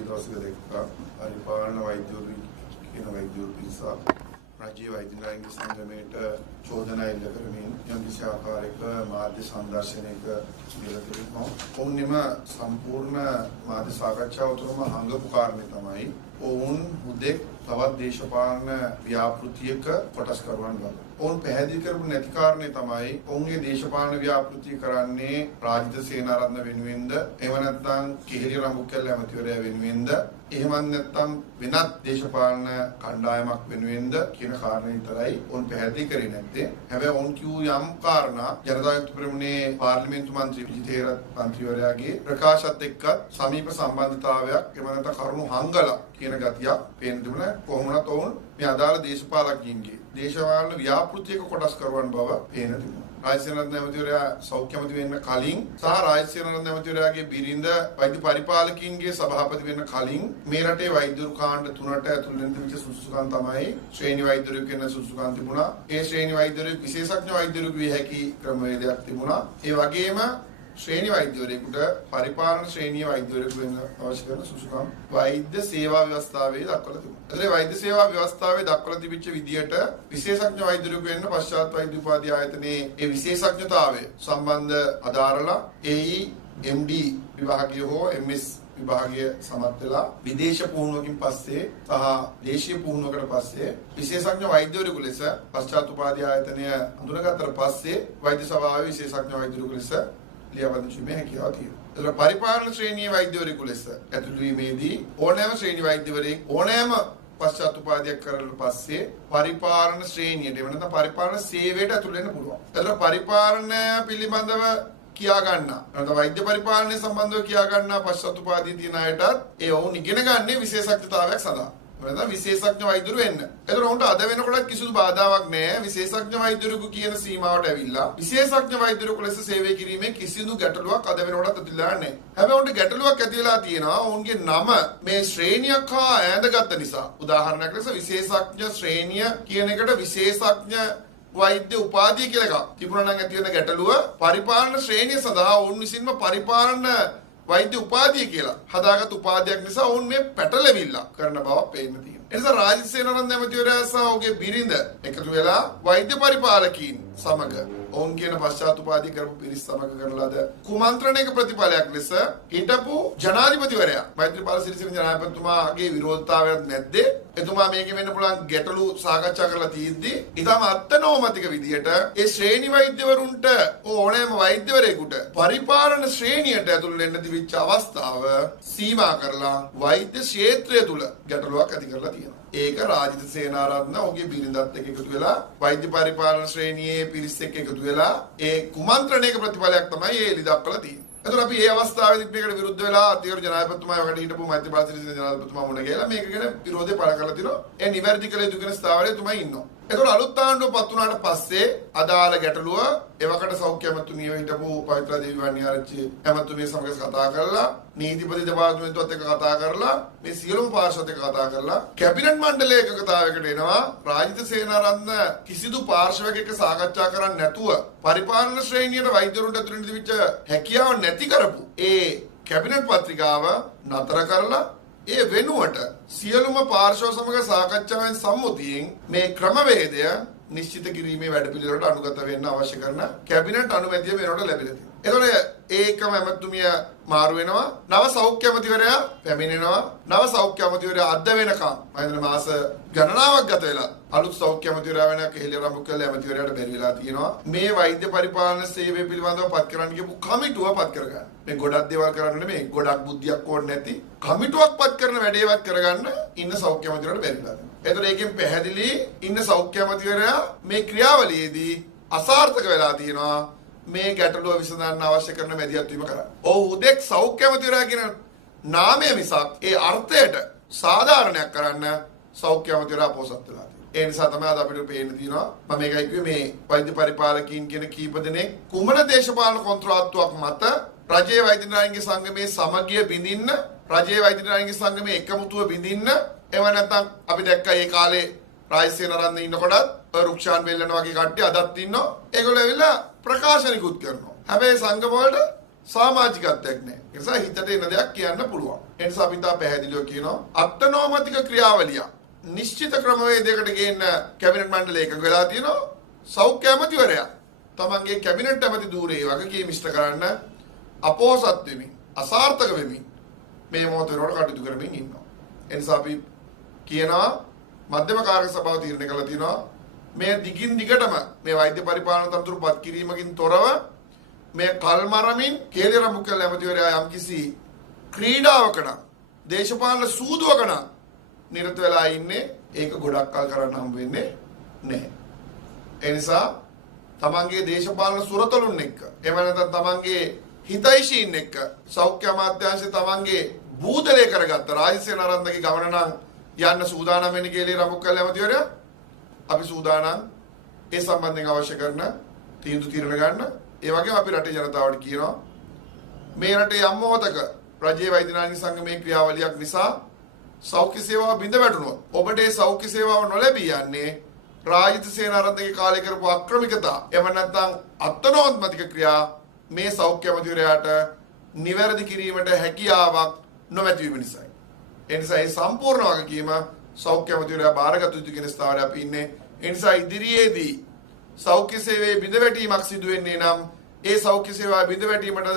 දවසක දැක්කා පරිපාලන වෛද්‍යවරු කියන වෛද්‍යවරු පිරිසක් රාජ්‍ය වෛද්‍ය නායක සංගමයට චෝදනා එල්ල කරමින් යම් කිසි ආකාරයක මාධ්‍ය සංදර්ශනයක ඉඳලා තිබෙනවා. ඔවුන්ම සම්පූර්ණ මාධ්‍ය සාකච්ඡාව තුළම හංගපු කාරණේ තමයි ඔවුන් හුදෙක් තවත් දේශපාලන ව්‍යාපෘතියක කොටස් කරවන්න ගන්න. ඔවුන් පැහැදිලි කරපු නැති කාරණේ තමයි ඔවුන්ගේ දේශපාලන ව්‍යාපෘතිය කරන්නේ රාජිත සේනාරත්න වෙනුවෙන්ද එහෙම නැත්නම් කිහිරි රඹුක්කල් ඇමතිවරයා වෙනුවෙන්ද එහෙම නැත්නම් වෙනත් දේශපාලන කණ්ඩායමක් වෙනුවෙන්ද කියන කාරණේ විතරයි ඔවුන් පැහැදිලි කරේ නැත්තේ. හැබැයි ඔවුන් කියූ යම් කාරණා ජනතා විමුක්ති පෙරමුණේ පාර්ලිමේන්තු මන්ත්‍රී විජිතේරත් මන්ත්‍රීවරයාගේ ප්‍රකාශත් එක්ක සමීප සම්බන්ධතාවයක් එහෙම නැත්නම් කරුණු හංගලා කියන ගතියක් පේන දුන කොහොමවත් ඔවුන් මේ අදාළ දේශපාලකයින්ගේ දේශපාලන ව්‍යාපෘතියක කොටස් කරවන බව පේන තිබුණා. රාජසේනාරත්න ඇමතිවරයා සෞඛ්‍ය ඇමති වෙන්න කලින් සහ රාජසේනාරත්න ඇමතිවරයාගේ බිරිඳ වෛද්‍ය පරිපාලකයින්ගේ සභාපති වෙන්න කලින් මේ රටේ වෛද්‍යවරු කාණ්ඩ තුනට ඇතුළු වෙන තිබිච්ච සුසුකම් තමයි ශ්‍රේණි වෛද්‍යවරු කියන සුසුකම් තිබුණා. ඒ ශ්‍රේණි වෛද්‍යවරු විශේෂඥ වෛද්‍යවරු විය හැකි ක්‍රමවේදයක් තිබුණා. ඒ වගේම ශ්‍රේණි වෛද්‍යවරයෙකුට පරිපාලන ශ්‍රේණිය වෛද්‍යවරයෙකු වෙන්න අවශ්‍ය කරන සුසුකම් වෛද්‍ය සේවා ව්‍යවස්ථාවේ දක්වලා තිබුණා. ඒතරේ වෛද්‍ය සේවා ව්‍යවස්ථාවේ දක්වලා තිබිච්ච විදියට විශේෂඥ වෛද්‍යවරයෙකු වෙන්න පශ්චාත් වෛද්‍ය උපාධි ආයතනයේ ඒ විශේෂඥතාවය සම්බන්ධ අදාරලා AE MD විභාගය හෝ MS විභාගය සමත් වෙලා විදේශ පුහුණුවකින් පස්සේ සහ දේශීය පුහුණුවකට පස්සේ විශේෂඥ වෛද්‍යවරයෙකු ලෙස පශ්චාත් උපාධි ආයතනය හඳුනාගත්තට පස්සේ වෛද්‍ය සභාවේ විශේෂඥ වෛද්‍යවරයෙකු ලෙස ලියාපදිංචිමේ හැකියාව තියෙනවා. ඒතර පරිපාලන ශ්‍රේණියේ වෛද්‍යවරයෙකු ලෙස ඇතුළු වීමේදී ඕනෑම ශ්‍රේණි වෛද්‍යවරයෙක් ඕනෑම පශ්චාත් උපාධියක් කරලා පස්සේ පරිපාලන ශ්‍රේණියට එවන නැත්නම් පරිපාලන සේවයට ඇතුළු වෙන්න පුළුවන්. ඒතර පරිපාලන පිළිබඳව කියා ගන්න. නැත්නම් වෛද්‍ය පරිපාලනය සම්බන්ධව කියා ගන්න පශ්චාත් උපාධිය තියෙන අයටත් ඒ වුන් ඉගෙන ගන්න විශේෂඥතාවයක් සඳහා. නැත්නම් විශේෂඥ වෛද්‍යවරු වෙන්න. ඒතර උන්ට අද වෙනකොට කිසිදු බාධාවක් නැහැ. විශේෂඥ වෛද්‍යවරු කියන සීමාවට ඇවිල්ලා විශේෂඥ වෛද්‍යවරු ලෙස සේවය කිරීමේ කිසිදු ගැටලුවක් අද වෙනකොට ඇතිලා නැහැ. හැබැයි උන්ට ගැටලුවක් ඇති වෙලා තියෙනවා. උන්ගේ නම මේ ශ්‍රේණියක් හා ඈඳගත්ත නිසා. උදාහරණයක් ලෙස විශේෂඥ ශ්‍රේණිය කියන එකට විශේෂඥ වෛද්‍ය උපාධිය කියලා එකක් තිබුණා නම් ඇති වෙන ගැටලුව පරිපාලන ශ්‍රේණිය සඳහා ඔවුන් විසින්ම පරිපාලන වෛද්‍ය උපාධිය කියලා හදාගත් උපාධියක් නිසා ඔවුන් මේ පැටලෙවිල්ල කරන බව පේන්න තියෙනවා. ඒ නිසා රාජසේනාරත්න ඇමතිවරයා සහ ඔහුගේ බිරිඳ එකතු වෙලා වෛද්‍ය පරිපාලකීන් සමග ඔවුන් කියන පශ්චාත් උපාධිය කරපු පිරිස් සමග කරන ලද කුමන්ත්‍රණයක ප්‍රතිඵලයක් ලෙස හිටපු ජනාධිපතිවරයා මෛත්‍රීපාල සිරිසේන ජනාධිපතිතුමාගේ විරෝධතාවයක් නැද්දේ එතුමා මේකේ වෙන්න පුළුවන් ගැටලු සාකච්ඡා කරලා තියෙද්දි ඊටම අත්නෝමතික විදියට ඒ ශ්‍රේණි වෛද්‍යවරුන්ට ඕනෑම වෛද්‍යවරයෙකුට පරිපාලන ශ්‍රේණියට ඇතුළු වෙන්න තිබිච්ච අවස්ථාව සීමා කරලා වෛද්‍ය ක්ෂේත්‍රය තුල ගැටලුවක් ඇති කරලා තියෙනවා. ඒක රාජිත සේනාරත්න ඔහුගේ බිරිඳත් එක්ක එකතු වෙලා වෛද්‍ය පරිපාලන ශ්‍රේණියේ පිරිස් එක්ක එකතු වෙලා ඒ කුමන්ත්‍රණයක ප්‍රතිඵලයක් තමයි ඒ එලි දක්වලා තියෙන්නේ. එතකොට අපි මේ අවස්ථාවේදී මේකට විරුද්ධ වෙලා අතිගරු ජනාධිපතිතුමා වකට හිටපු මෛත්‍රීපාල සිරිසේන ජනාධිපතිතුමා මුණ ගැහිලා මේක ගැන විරෝධය පළ කරලා තිනවා. ඒ නිවැරදි කළ යුතු කෙන ස්ථාවරයේ තුමා ඉන්නවා. එතකොට අලුත් ආණ්ඩුව පත් වුණාට පස්සේ අදාළ ගැටලුව එවකට සෞඛ්‍ය ඇමතුමිය හිටපු පවිත්‍රා දේවී වන්නිආරච්චි ඇමතුමිය සමග කතා කරලා නීතිපති දෙපාර්තමේන්තුවත් එක්ක කතා කරලා මේ සියලුම පාර්ශ්වත් එක්ක කතා කරලා කැබිනට් මණ්ඩලයේ එකකතාවයකට එනවා. රාජිත සේනාරත්න කිසිදු පාර්ශ්වයක එක්ක සාකච්ඡා කරන්නේ නැතුව පරිපාලන ශ්‍රේණියට වෛද්‍යවරුන්ට ඇතුළට තිබිච්ච හැකියාව නැති කරපු ඒ කැබිනට් පත්‍රිකාව නතර කරලා ඒ වෙනුවට සියලුම පාර්ශ්ව සමග සාකච්ඡාවෙන් සම්මුතියෙන් මේ ක්‍රමවේදය නිශ්චිත කිරීමේ වැඩපිළිවෙලට අනුගත වෙන්න අවශ්‍ය කරන කැබිනට් අනුමැතිය වෙනකොට ලැබිලා තියෙනවා. එතකොට ඒකම ඇමතුමිය මාරු වෙනවා. නව සෞඛ්‍ය ඇමතිවරයා පැමිණෙනවා. නව සෞඛ්‍ය ඇමතිවරයා අද වෙනකම් මහින්ද මාස ගණනාවක් ගත වෙලා අලුත් සෞඛ්‍ය ඇමතිවරයා වෙන කෙහෙලිය රඹුක්කල් ඇමතිවරයාට බැරි වෙලා තියෙනවා. මේ වෛද්‍ය පරිපාලන සේවය පිළිබඳව පත් කරන්න කියපු කමිටුව පත් කරගන්න. මේ ගොඩක් දේවල් කරන්න නෙමෙයි ගොඩක් බුද්ධියක් ඕනේ නැති කමිටුවක් පත් කරන වැඩේවත් කරගන්න ඉන්න සෞඛ්‍ය ඇමතිවරයාට බැරි වෙලා තියෙනවා. එතකොට ඒකෙන් පැහැදිලි ඉන්න සෞඛ්‍ය ඇමතිවරයා මේ ක්‍රියාවලියේදී අසාර්ථක වෙලා තියෙනවා. මේ ගැටලුව විසඳන්න අවශ්‍ය කරන මැදිහත් වීම කරා. ඔව් උදෙක් සෞඛ්‍ය ඇමතිවරයා කියන නාමය මිසක් ඒ අර්ථයට සාධාරණයක් කරන්න සෞඛ්‍ය ඇමතිවරයා පොසත් වෙලා තියෙනවා. ඒ නිසා තමයි අද අපිට පේන්න තියෙනවා මම මේකයි කිව්වේ මේ වෛද්‍ය පරිපාලකීන් කියන කීප දෙනෙක් කුමන දේශපාලන කොන්ත්‍රාත්තුවක් මත රජයේ වෛද්‍ය නායකගේ සංගමයේ සමගිය බිඳින්න රජයේ වෛද්‍ය නායකගේ සංගමයේ එකමුතුව බිඳින්න එව නැත්නම් අපි දැක්කා ඒ කාලේ රාජසේනාරත්න ඉන්නකොටත් රුක්ෂාන් වෙල්ලන වගේ කට්ටිය අදත් ඉන්නවා. ඒගොල්ලෝ ඇවිල්ලා ප්‍රකාශනිකුත් කරනවා. හැබැයි සංගම වලට සමාජිකත්වයක් නැහැ. ඒ නිසා හිතට එන දෙයක් කියන්න පුළුවන්. ඒ නිසා අපි තා පැහැදිලිව කියනවා අත්නෝමතික ක්‍රියාවලිය නිශ්චිත ක්‍රමවේදයකට ගේන්න කැබිනට් මණ්ඩලය එකඟ වෙලා තියෙනවා. සෞඛ්‍ය ඇමතිවරයා තමන්ගේ කැබිනට් ඇමති ධූරයේ වගකීම් ඉෂ්ට කරන්න අපෝසත් වෙමින් අසාර්ථක වෙමින් මේ මොහොත වෙනකොට කටයුතු කරමින් ඉන්නවා. ඒ නිසා අපි කියනවා මධ්‍යම කාර්ය සභාව තීරණය කළා තියෙනවා මේ දිගින් දිගටම මේ වෛද්‍ය පරිපාලන තනතුරුපත් කිරීමකින් තොරව මේ කල්මරමින් කේලි රඹුකල් ඇමතිවරයා යම්කිසි ක්‍රීඩාවක නම් දේශපාලන සූදුවක නම් නිරත වෙලා ඉන්නේ ඒක ගොඩක් කල් කරන්න හම්බ වෙන්නේ නැහැ. ඒ නිසා තමන්ගේ දේශපාලන සුරතලුන් එක්ක එහෙම නැත්නම් තමන්ගේ හිතයිෂීන් එක්ක සෞඛ්‍ය අමාත්‍යාංශය තමන්ගේ බූදලේ කරගත්ත රාජසේන ආරන්දගේ ගමන නම් යන්න සූදානම් වෙන්නේ කේලි රඹුකල් ඇමතිවරයා. අපි සූදානම් ඒ සම්බන්ධයෙන් අවශ්‍ය කරන තීන්දුව తీරන ගන්න. ඒ වගේම අපි රටේ ජනතාවට කියනවා මේ රටේ යම් මොහොතක රජයේ වෛද්‍ය නායක සංගමේ ක්‍රියාවලියක් නිසා සෞඛ්‍ය සේවාව බිඳ වැටුණොත් ඔබට ඒ සෞඛ්‍ය සේවාව නොලැබී යන්නේ රාජිත සේනාරත්නගේ කාලේ කරපු අක්‍රමිකතා එව නැත්නම් අත්නෝත්මතික ක්‍රියා මේ සෞඛ්‍ය අමාත්‍යවරයාට නිවැරදි කිරීමට හැකියාවක් නොමැති වීම නිසායි. ඒ නිසා මේ සම්පූර්ණ වගකීම සෞඛ්‍ය අමාත්‍යවරයා බාරගත යුතු කියන ස්ථාවරය අපි ඉන්නේ. ඒ නිසා ඉදිරියේදී සෞඛ්‍ය සේවයේ බිඳවැටීමක් සිදු වෙන්නේ නම් ඒ සෞඛ්‍ය සේවාව බිඳවැටීමට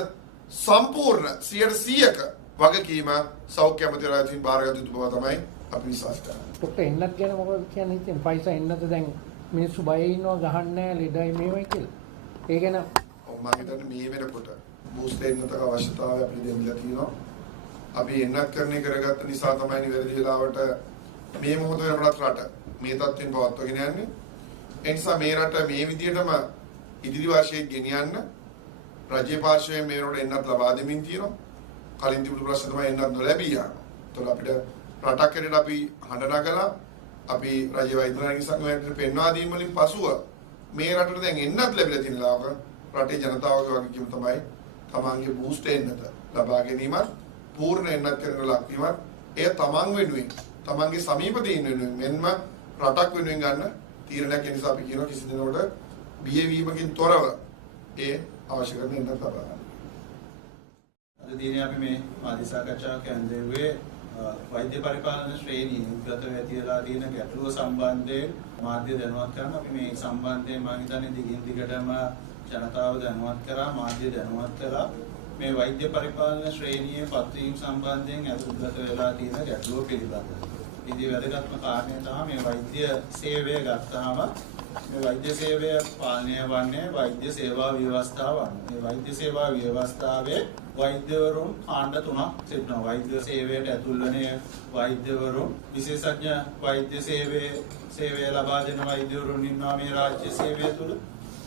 සම්පූර්ණ 100%ක වගකීම සෞඛ්‍ය අමාත්‍යවරයා විසින් බාරගත යුතු බව තමයි අපි විශ්වාස කරන්නේ. ડોક્ટર එන්නත් ගැන මොකද කියන්නේ ඉතින් පයිසා එන්නත් දැන් මිනිස්සු බය ඉන්නවා ගහන්නේ නැහැ ලෙඩයි මේවයි කියලා. ඒ ගැන මම හිතන්නේ මේ වෙනකොට බූස්ටර් එන්නතක අවශ්‍යතාවය අපිට දෙන්නලා තියෙනවා. අපි එන්නත් කරන්නේ කරගත්ත නිසා තමයි නිවැරදි වෙලාවට මේ මොහොත වෙනකොටත් රට මේ තත්ත්වෙන් පවත්වාගෙන යන්නේ. ඒ නිසා මේ රට මේ විදිහටම ඉදිරි වර්ෂයේ ගෙනියන්න රජයේ පාර්ශ්වයෙන් මේ වෙනකොට එන්නත් ලබා දෙමින් තියෙනවා. කලින් තිබුණු ප්‍රශ්න තමයි එන්නත් නොලැබී යනවා. ඒතකොට අපිට රටක් හැටියට අපි හඬ නගලා අපි රජයේ වෛද්‍ය නායක සංගමයට පෙන්වා දීම වලින් පසුව මේ රටට දැන් එන්නත් ලැබිලා තියෙන ලාවක රටේ ජනතාවගේ වගකීම තමයි තමන්ගේ බූස්ට් එන්නත ලබා ගැනීමත් පූර්ණ එන්නත් කරන ලක්වීමත් එය තමන් වෙනුවෙන් තමන්ගේ සමීපදීන් වෙනුවෙන් මෙන්ම රටක් වෙනුවෙන් ගන්න තීරණයක්. ඒ නිසා අපි කියනවා කිසි දිනකට බිය වීමකින් තොරව ඒ අවශ්‍ය කරන එන්නත් ලබා ගන්න. අද දිනේ අපි මේ මාධ්‍ය සාකච්ඡාවක් යන්නේ වෛද්‍ය පරිපාලන ශ්‍රේණිය උද්ගත වෙතිලා තියෙන ගැටලුව සම්බන්ධයෙන් මාධ්‍ය දැනුවත් කරන අපි මේ සම්බන්ධයෙන් මම හිතන්නේ දිගින් දිගටම ජනතාව දැනුවත් කරා මාධ්‍ය දැනුවත් කරා මේ වෛද්‍ය පරිපාලන ශ්‍රේණියේ පත්වීම සම්බන්ධයෙන් උද්ගත වෙලා තියෙන ගැටලුව පිළිබඳව. ඉතින් වැදගත්ම කාරණය තමයි මේ වෛද්‍ය සේවය ගත්තාම මේ වෛද්‍ය සේවය පාලනය වන්නේ වෛද්‍ය සේවා ව්‍යවස්ථාව වන්නේ. මේ වෛද්‍ය සේවා ව්‍යවස්ථාවේ වෛද්‍යවරුන් කාණ්ඩ තුනක් සිටිනවා. වෛද්‍ය සේවයට ඇතුල් වන වෛද්‍යවරුන්, විශේෂඥ වෛද්‍ය සේවය ලබා දෙන වෛද්‍යවරුන් ඉන්නවා මේ රාජ්‍ය සේවය තුළ.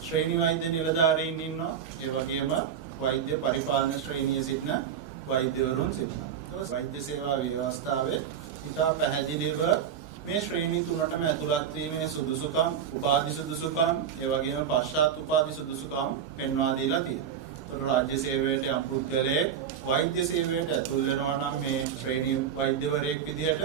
ශ්‍රේණි වෛද්‍ය නිලධාරීන් ඉන්නවා. ඒ වගේම වෛද්‍ය පරිපාලන ශ්‍රේණියේ සිටින වෛද්‍යවරුන් සිටිනවා. වෛද්‍ය සේවා ව්‍යවස්ථාවේ ඉතා පැහැදිලිව මේ ශ්‍රේණි තුනටම ඇතුළත් වීමේ සුදුසුකම්, උපාධි සුදුසුකම්, ඒ වගේම පශ්චාත් උපාධි සුදුසුකම් පෙන්වා දීලා තියෙනවා. රාජ්‍ය සේවයට යම් පුද්ගලයෙක් වෛද්‍ය සේවයට ඇතුල් වෙනවා නම් මේ ශ්‍රේණි වෛද්‍යවරයෙක් විදිහට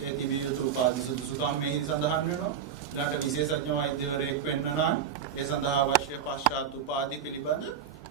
ඒ තිබිය යුතු උපාධි සුදුසුකම් මෙහි සඳහන් වෙනවා. ඊළඟට විශේෂඥ වෛද්‍යවරයෙක් වෙන්න නම් ඒ සඳහා අවශ්‍ය පශ්චාත් උපාධි පිළිබඳ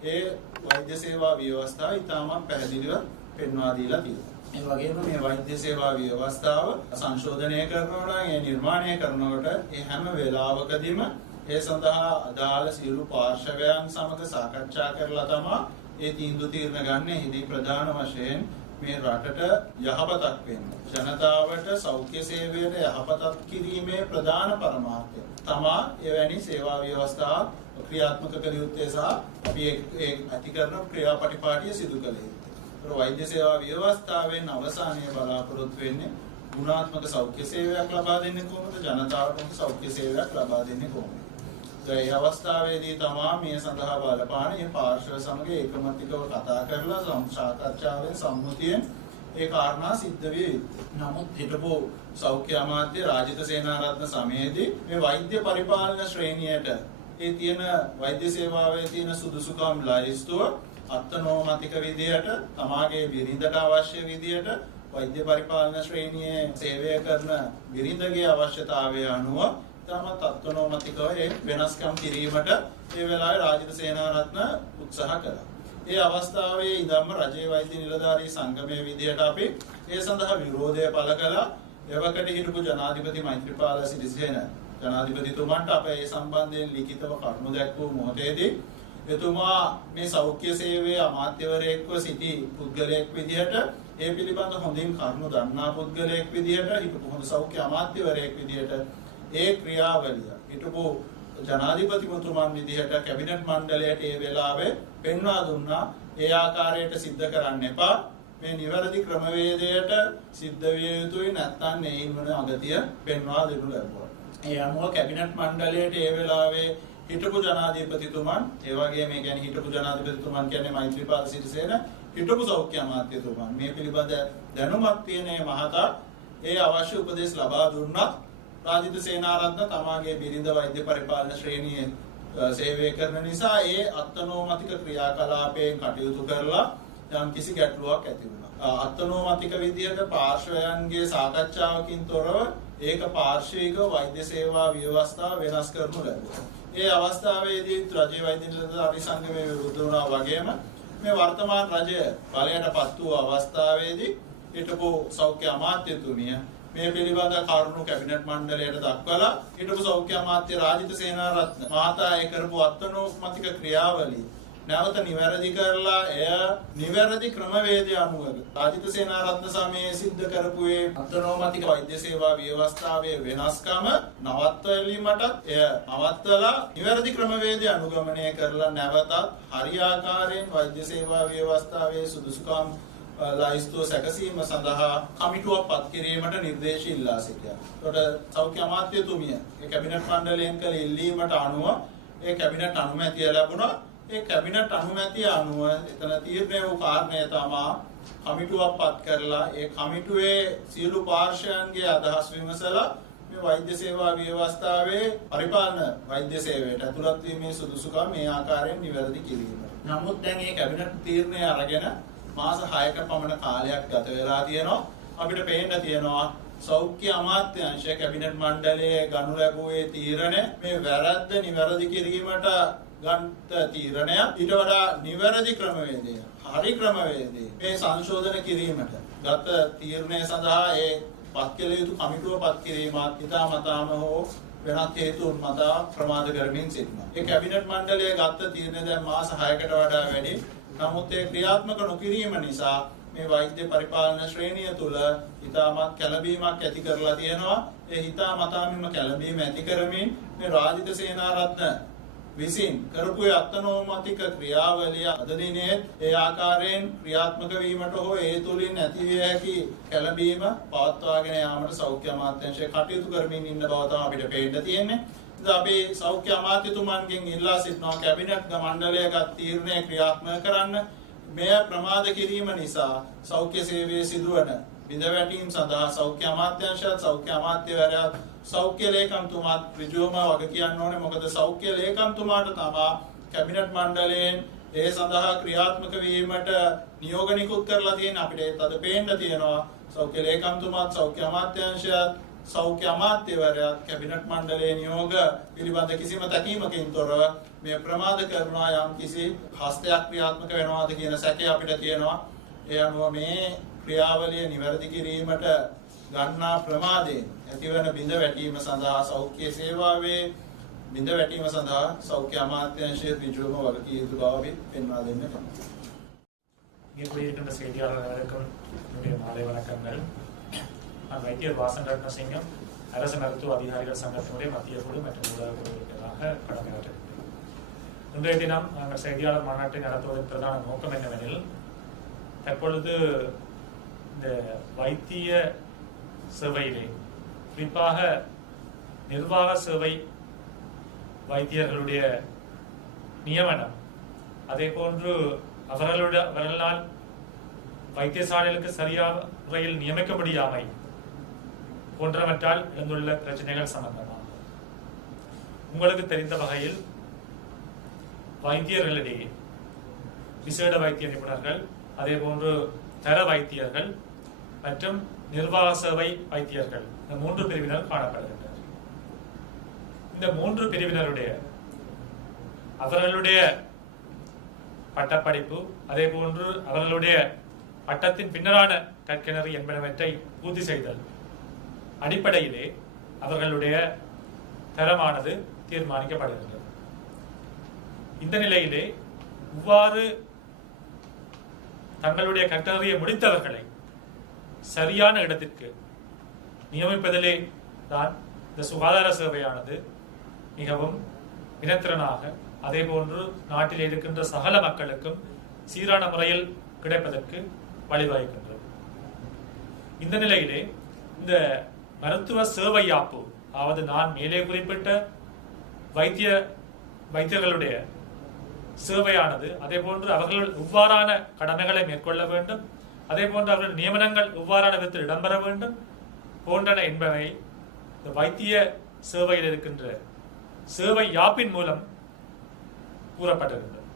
ඒ වෛද්‍ය සේවා ව්‍යවස්ථාව ඉතාමත් පැහැදිලිව පෙන්වා දීලා තියෙනවා. ඒ වගේම මේ වෛද්‍ය සේවා ව්‍යවස්ථාව සංශෝධනය කරනවා නම් ඒ නිර්මාණය කරනකොට ඒ හැම වෙලාවකදීම ඒ සඳහා අදාළ සියලු පාර්ශවයන් සමග සාකච්ඡා කරලා තමයි ඒ තීන්දුව తీරන ගන්න. එහිදී ප්‍රධාන වශයෙන් මේ රටට යහපතක් වෙන්න, ජනතාවට සෞඛ්‍ය සේවයට යහපතක් කිරීමේ ප්‍රධාන පරමාර්ථය තමයි එවැනි සේවා ව්‍යවස්ථා ක්‍රියාත්මක කළ යුත්තේ සහ අපි ඒ ඇති කරන ක්‍රියාපටිපාටිය සිදු කළ යුත්තේ. වෛද්‍ය සේවා ව්‍යවස්ථාවෙන් අවසානයේ බලාපොරොත්තු වෙන්නේ ගුණාත්මක සෞඛ්‍ය සේවයක් ලබා දෙන්නේ කොහොමද, ජනතාවට සෞඛ්‍ය සේවයක් ලබා දෙන්නේ කොහොමද. ඒ අවස්ථාවේදී තමයි මේ සඳහා බලපාන මේ පාර්ශව සමග ඒකමතිකව කතා කරලා සාකච්ඡාවෙන් සම්මුතියෙන් ඒ කාරණා සිද්ධ විය යුතුයි. නමුත් හිටපු සෞඛ්‍ය අමාත්‍ය රාජිත සේනාරත්න සමයේදී මේ වෛද්‍ය පරිපාලන ශ්‍රේණියට ඒ තියෙන වෛද්‍ය සේවාවේ තියෙන සුදුසුකම් ලයිස්තුව අත්නෝමතික විදියට තමාගේ බිරිඳට අවශ්‍ය විදියට වෛද්‍ය පරිපාලන ශ්‍රේණියේ සේවය කරන බිරිඳගේ අවශ්‍යතාවය අනුව තමත් අත්නෝමතිකව වෙනස්කම් කිරීමට ඒ වෙලාවේ රාජිත සේනාරත්න උත්සාහ කළා. ඒ අවස්ථාවේ ඉඳන්ම රජයේ වෛද්‍ය නිලධාරී සංගමයේ විදියට අපි ඒ සඳහා විරෝධය පළ කළා. එවකට හිටපු ජනාධිපති මෛත්‍රීපාල සිරිසේන ජනාධිපතිතුමන්ට අප ඒ සම්බන්ධයෙන් ලිඛිතව කරුණු දැක්වූ මොහොතේදී එතුමා මේ සෞඛ්‍ය සේවයේ අමාත්‍යවරයෙක්ව සිටි පුද්ගලයෙක් විදිහට ඒ පිළිබඳ හොඳින් කරුණු දන්නා පුද්ගලයෙක් විදිහට හිටපු හොඳ සෞඛ්‍ය අමාත්‍යවරයෙක් විදිහට ඒ ක්‍රියාවලිය හිටපු ජනාධිපතිතුමන් විදිහට කැබිනට් මණ්ඩලයට ඒ වෙලාවේ පෙන්වා දුන්නා. ඒ ආකාරයට සිද්ධ කරන්න එපා. මේ නිවැරදි ක්‍රමවේදයට සිද්ධ විය යුතුයි නැත්නම් නෙයින් වන අගතිය පෙන්වා දෙනු ලැබුවා. ඒ අනුව කැබිනට් මණ්ඩලයට ඒ වෙලාවේ හිටපු ජනාධිපතිතුමන් ඒ වගේ මේ කියන්නේ හිටපු ජනාධිපතිතුමන් කියන්නේ මෛත්‍රීපාල සිරිසේන හිටපු සෞඛ්‍ය අමාත්‍යතුමන් මේ පිළිබඳ දැනුමක් තියෙන මහතා ඒ අවශ්‍ය උපදෙස් ලබා දුන්නා. රාජිත සේනාරත්න තමාගේ බිරිඳ වෛද්‍ය පරිපාලන ශ්‍රේණියේ සේවය කරන නිසා ඒ අත්නෝමතික ක්‍රියාකලාපයෙන් කටයුතු කරලා යම් කිසි ගැටලුවක් ඇති වුණා. අත්නෝමතික විදියට පාර්ශවයන්ගේ සාකච්ඡාවකින් තොරව ඒක පාර්ශ්වික වෛද්‍ය සේවා ව්‍යවස්ථාව වෙනස් කරනු ලැබුවා. ඒ අවස්ථාවේදී රජයේ වෛද්‍ය නිලධාරී සංගමයේ විරුද්ධ වුණා වගේම මේ වර්තමාන රජය බලයටපත් වූ අවස්ථාවේදී හිටපු සෞඛ්‍ය අමාත්‍යතුමිය මේ පිළිබඳ කරුණු කැබිනට් මණ්ඩලයට දක්වලා හිටපු සෞඛ්‍ය අමාත්‍ය රාජිත සේනාරත්න මහතා ඒ කරපු අත්නෝමතික ක්‍රියාවලිය නැවත නිවැරදි කරලා එය නිවැරදි ක්‍රමවේදය අනුව රාජිත සේනාරත්න සමයේ සිද්ධ කරපු ඒ අත්නෝමතික වෛද්‍ය සේවා ව්‍යවස්ථාවේ වෙනස්කම නවත්වීමටත් එය නවත්තලා නිවැරදි ක්‍රමවේදය අනුගමනය කරලා නැවතත් හරියාකාරයෙන් වෛද්‍ය සේවා ව්‍යවස්ථාවේ සුදුසුකම් ලයිස්තුව සැකසීම සඳහා කමිටුවක් පත් කිරීමට නිර්දේශ ඉල්ලා සිටියා. ඒකට සෞඛ්‍ය අමාත්‍යතුමිය ඒ කැබිනට් මණ්ඩලයෙන් කළ ඉල්ලීමට අනුව ඒ කැබිනට් අනුමැතිය ලැබුණා. ඒ කැබිනට් අනුමැතිය අනුව එතන තීරණය වූ කාරණය තමයි කමිටුවක් පත් කරලා ඒ කමිටුවේ සියලු පාර්ශ්වයන්ගේ අදහස් විමසලා මේ වෛද්‍ය සේවා ව්‍යවස්ථාවේ පරිපාලන වෛද්‍ය සේවයට ඇතුළත් වීමේ සුදුසුකම් මේ ආකාරයෙන් නිවැරදි කිරීම. නමුත් දැන් මේ කැබිනට් තීරණය අරගෙන මාස 6ක පමණ කාලයක් ගත වෙලා තියෙනවා. අපිට පේන්න තියෙනවා සෞඛ්‍ය අමාත්‍යාංශය කැබිනට් මණ්ඩලයේ ගනු ලැබුවේ තීරණය මේ වැරද්ද නිවැරදි කිරීමට ගන්ත තීරණය ඊට වඩා නිවැරදි ක්‍රමවේදය හරි ක්‍රමවේදය මේ සංශෝධන කිරීමට ගත තීරණය සඳහා ඒ පත් කළ යුතු කමිටුව පත් කිරීමත් හිතාමතාම හෝ වෙනත් හේතුන් මත ප්‍රමාද කරමින් සිටිනවා. ඒ කැබිනට් මණ්ඩලයේ ගත තීරණය දැන් මාස 6කට වඩා වැඩි. නමුත් ඒ ක්‍රියාත්මක නොකිරීම නිසා මේ වෛද්‍ය පරිපාලන ශ්‍රේණිය තුල හිතාමත් කැළඹීමක් ඇති කරලා තියෙනවා. ඒ හිතාමතාමින්ම කැළඹීම ඇති කරමින් මේ රාජිත සේනාරත්න විසින් කරපු අත්නෝමතික ක්‍රියාවලිය අද දිනේ ඒ ආකාරයෙන් ක්‍රියාත්මක වීමට හෝ ඒ තුලින් ඇති විය හැකි කැළඹීම පවත්වාගෙන යාමට සෞඛ්‍ය අමාත්‍යාංශය කටයුතු කරමින් ඉන්න බව තමයි අපිට පේන්න තියෙන්නේ. අපි සෞඛ්‍ය අමාත්‍යතුමන්ගෙන් ඉල්ලා සිටිනවා කැබිනට් මණ්ඩලයක තීරණය ක්‍රියාත්මක කරන්න. මෙය ප්‍රමාද කිරීම නිසා සෞඛ්‍ය සේවයේ සිදුවන බිඳවැටීම් සඳහා සෞඛ්‍ය අමාත්‍යාංශයත් සෞඛ්‍ය අමාත්‍යවරයාත් සෞඛ්‍ය ලේකම්තුමාත් ඍජුවම වග කියන්න ඕනේ. මොකද සෞඛ්‍ය ලේකම්තුමාට තමයි කැබිනට් මණ්ඩලයෙන් ඒ සඳහා ක්‍රියාත්මක වීමට නියෝග නිකුත් කරලා තියෙන. අපිට ඒත් අද පේන්න තියෙනවා සෞඛ්‍ය ලේකම්තුමාත් සෞඛ්‍ය අමාත්‍යාංශයත් සෞඛ්‍ය අමාත්‍යවරයාත් කැබිනට් මණ්ඩලයේ නියෝග පිළිබඳ කිසිම තැකීමකින් තොරව මේ ප්‍රමාද කරනවා යම් කිසි හස්තයක් ක්‍රියාත්මක වෙනවාද කියන සැකය අපිට තියෙනවා. ඒ අනුව මේ ක්‍රියාවලිය නිවැරදි කිරීමට ගන්නා ප්‍රමාදයෙන් ඇතිවන බිඳ වැටීම සඳහා සෞඛ්‍ය සේවාවේ බිඳ වැටීම සඳහා සෞඛ්‍ය අමාත්‍යාංශයේ ඍජුවම වගකී යුතු බව අපි පෙන්වා දෙන්න කැමතියි. இந்த செய்தியாளர் அனைவருக்கும் என்னுடைய மாலை வணக்கங்கள். நான் வைத்தியர் வாசன் ரத்னசிங்கம் அரசு மருத்துவ அதிகாரிகள் சங்கத்தினுடைய மத்திய குழு மற்றும் ஊடக குழுவினராக கடமையாற்றுகிறேன். இன்றைய தினம் நாங்கள் செய்தியாளர் மாநாட்டை நடத்துவதன் பிரதான நோக்கம் என்னவெனில் தற்பொழுது இந்த வைத்திய சேவையிலே குறிப்பாக நிர்வாக சேவை வைத்தியர்களுடைய நியமனம் அதே போன்று அவர்களால் வைத்தியசாலைகளுக்கு சரியான முறையில் நியமிக்க முடியாமை போன்றவற்றால் எழுந்துள்ள பிரச்சனைகள் சம்பந்தமாக உங்களுக்கு தெரிந்த வகையில் வைத்தியர்களிடையே விசேட வைத்திய நிபுணர்கள் அதே போன்று தர வைத்தியர்கள் மற்றும் நிர்வாக சேவை வைத்தியர்கள் இந்த 3 பிரிவினர் காணப்படுகின்றனர். இந்த 3 பிரிவினருடைய அவர்களுடைய பட்டப்படிப்பு, அதே போன்று அவர்களுடைய பட்டத்தின் பின்னரான கற்கிணறு என்பனவற்றை பூர்த்தி செய்தல் அடிப்படையிலே அவர்களுடைய தரமானது தீர்மானிக்கப்படுகின்றது. இந்த நிலையிலே இவ்வாறு தங்களுடைய கற்கிணறியை முடித்தவர்களை சரியான இடத்திற்கு நியமிப்பதிலே தான் இந்த சுகாதார சேவையானது மிகவும் இனத்திறனாக, அதே போன்று நாட்டில் இருக்கின்ற சகல மக்களுக்கும் சீரான முறையில் கிடைப்பதற்கு வழிவகுக்கின்றது. இந்த நிலையிலே இந்த மருத்துவ சேவை யாப்பு, அதாவது நான் மேலே குறிப்பிட்ட வைத்தியர்களுடைய சேவையானது, அதே போன்று அவர்கள் இவ்வாறான கடமைகளை மேற்கொள்ள வேண்டும், அதே போன்று அவர்கள் நியமனங்கள் இவ்வாறான விதத்தில் இடம்பெற வேண்டும் போன்றன என்பவை இந்த வைத்திய சேவையில் இருக்கின்ற சேவை யாப்பின் மூலம் கூறப்பட்டிருக்கின்றது.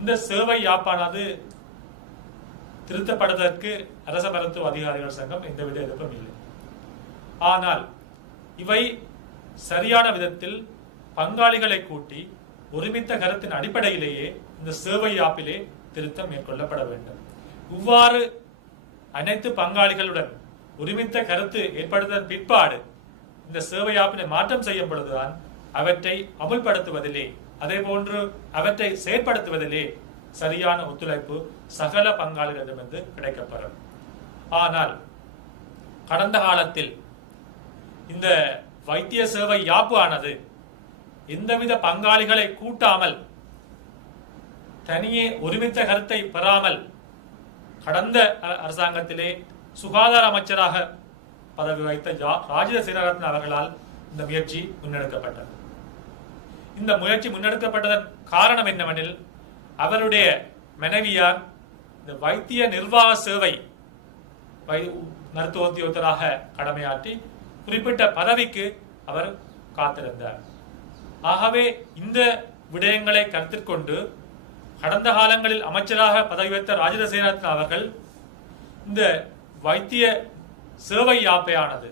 இந்த சேவை யாப்பானது திருத்தப்படுவதற்கு அரச மருத்துவ அதிகாரிகள் சங்கம் எந்தவித எதிர்ப்பும் இல்லை. ஆனால் இவை சரியான விதத்தில் பங்காளிகளை கூட்டி ஒருமித்த கருத்தின் அடிப்படையிலேயே இந்த சேவை யாப்பிலே திருத்தம் மேற்கொள்ளப்பட வேண்டும். இவ்வாறு அனைத்து பங்காளிகளுடன் ஒருமித்த கருத்து ஏற்படுத்தல் பிற்பாடு இந்த சேவை யாப்பினை மாற்றம் செய்யும் பொழுதுதான் அவற்றை அமுல்படுத்துவதிலே, அதே போன்று அவற்றை செயற்படுத்துவதிலே சரியான ஒத்துழைப்பு சகல பங்காளிகளிடமிருந்து கிடைக்கப்பெறும். ஆனால் கடந்த காலத்தில் இந்த வைத்திய சேவை யாப்பு ஆனது எந்தவித பங்காளிகளை கூட்டாமல், தனியே ஒருமித்த கருத்தை பெறாமல் கடந்த அரசாங்கத்திலே சுகாதார அமைச்சராக பதவி வைத்த ராஜித சேனாரத்ன அவர்களால் இந்த முயற்சி முன்னெடுக்கப்பட்டது. இந்த முயற்சி முன்னெடுக்கப்பட்டதன் காரணம் என்னவெனில், அவருடைய மனைவியார் இந்த வைத்திய நிர்வாக சேவை மருத்துவ உத்தியோகத்தராக கடமையாற்றி குறிப்பிட்ட பதவிக்கு அவர் காத்திருந்தார். ஆகவே இந்த விடயங்களை கருத்தில் கொண்டு கடந்த காலங்களில் அமைச்சராக பதவி வைத்த ராஜித சேனாரத்ன அவர்கள் இந்த வைத்திய சேவை யாப்பையானது